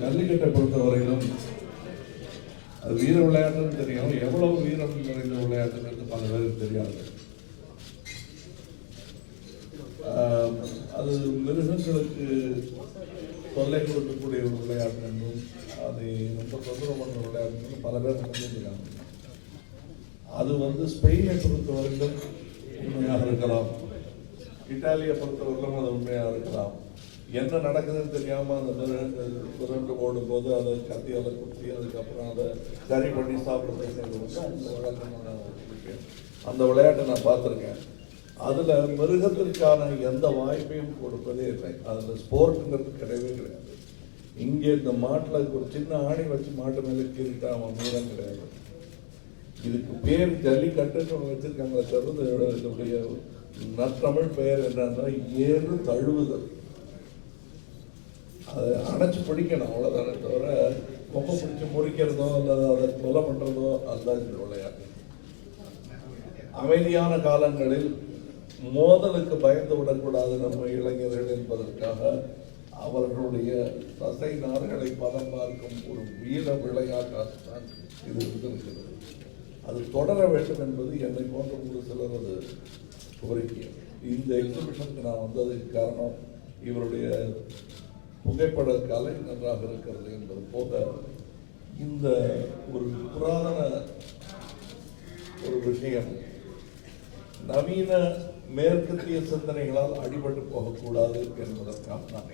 ஜல்லிக்கட்டை பொறுத்தவரையிலும் அது வீர விளையாட்டுன்னு தெரியும். எவ்வளவு வீரம் நிறைந்த விளையாட்டுங்கிறது பல பேருக்கு தெரியாது. அது மிருகங்களுக்கு தொல்லை கொடுக்கக்கூடிய ஒரு விளையாட்டு என்றும் அதை ரொம்ப தொந்தரவு பண்ணுற விளையாட்டு பல பேர் செஞ்சுருக்காங்க. அது ஸ்பெயினை பொறுத்தவரையிலும் உண்மையாக இருக்கலாம், இட்டாலியை பொறுத்தவரையிலும் அது உண்மையாக இருக்கலாம். என்ன நடக்குதுன்னு தெரியாமல் அந்த புரண்டு ஓடும்போது அதை கத்தியால் குத்தி அதுக்கப்புறம் அதை சரி பண்ணி சாப்பிடுறது அந்த விளையாட்டை நான் பார்த்துருக்கேன். அதில் மிருகத்திற்கான எந்த வாய்ப்பையும் கொடுப்பதே இல்லை. அதில் ஸ்போர்ட்டுங்கிறது கிடையவே கிடையாது. இங்கே இந்த மாட்டில் ஒரு சின்ன ஆணி வச்சு மாட்டு மேலே கீறிட்டா அவன் மீதம் கிடையாது. இதுக்கு பேர் ஜல்லிக்கட்டுன்னு ஒன்று வச்சுருக்காங்க. இதனுடைய நற்றமிழ் பெயர் என்னன்னா ஏறு தழுவுதல். அதை அணைச்சி பிடிக்கணும், அவ்வளோதானே தவிர கொம்பை பிடிச்சி முறிக்கிறதோ அல்லது அதை கொலை பண்ணுறதோ அல்ல இந்த விளையாட்டு. அமைதியான காலங்களில் மோதலுக்கு பயந்து விடக்கூடாது நம்ம இளைஞர்கள் என்பதற்காக அவர்களுடைய தசை நார்களை பலம் பார்க்கும் ஒரு வீர விளையாட்டாகத்தான் இது இருந்திருக்கிறது. அது தொடர வேண்டும் என்பது என்னை போன்ற ஒரு சிலர் அது கோரிக்கை. இந்த எக்ஸிபிஷனுக்கு நான் வந்ததுக்கு காரணம் இவருடைய புகைப்பட கலை நன்றாக இருக்கிறது என்பது போக இந்த ஒரு புராதன ஒரு விஷயம் நவீன மேற்கத்திய சிந்தனைகளால் அடிபட்டு போகக்கூடாது என்பதற்காக நான்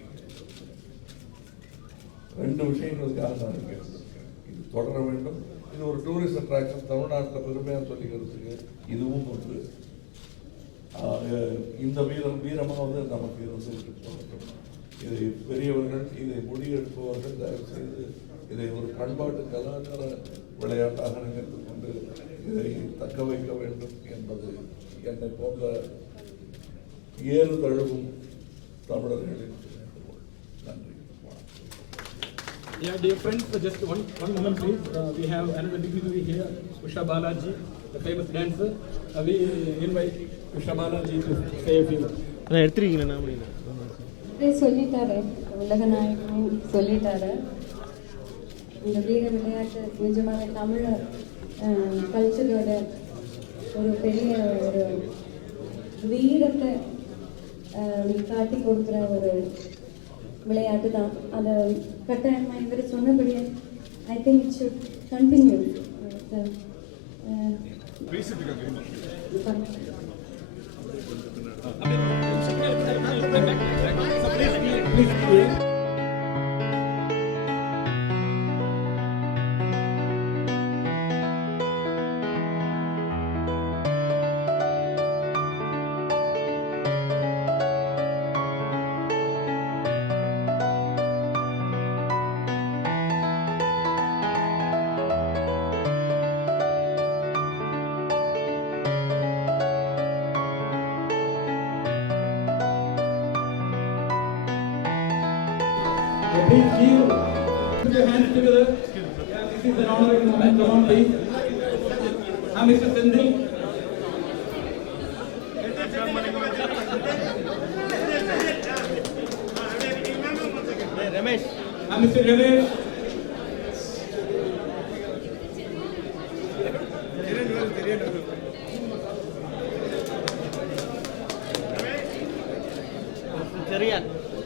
ரெண்டு விஷயங்களுக்காக நான் இங்கே இருந்திருக்கேன். இது தொடர வேண்டும். இது ஒரு டூரிஸ்ட் அட்ராக்ஷன். தமிழ்நாட்டில் பெருமையாக சொல்லிக்கிறதுக்கு இதுவும் ஒன்று. இந்த வீரமாக நமக்கு இருந்துட்டு போகட்டும். இதை பெரியவர்கள், இதை முடிவெடுப்பவர்கள் தயவு செய்து இதை ஒரு பண்பாட்டு கலாச்சார விளையாட்டாக நினைத்து கொண்டு இதை தக்க வைக்க வேண்டும் என்பது என்னை போன்ற ஏறு தழுவும் தமிழர்களின் நன்றி. Yeah, dear friends, just one moment please. We have another dignitary here, Usha Balaji, the famous dancer. We invite Usha Balaji to say a few words. எடுத்துருக்கீங்களா? நாம சொல்லிட்டாரு, உலக நாயகன் சொல்லிட்டாரு. இந்த வீர விளையாட்டு நிஜமாக தமிழ் கல்ச்சரோட ஒரு பெரிய ஒரு வீரத்தை காட்டி கொடுக்குற ஒரு விளையாட்டு தான். அதை கட்டாயமாக இவர் சொன்னபடியே I think it should continue. Please put your hands together. Yeah, this is an honoring moment. Come on, please. Mr. Sindhi. Ramesh. Mr. Ramesh.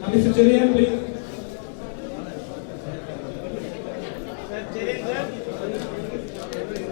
Mr. Cherian, please. Sir, Cherian, sir.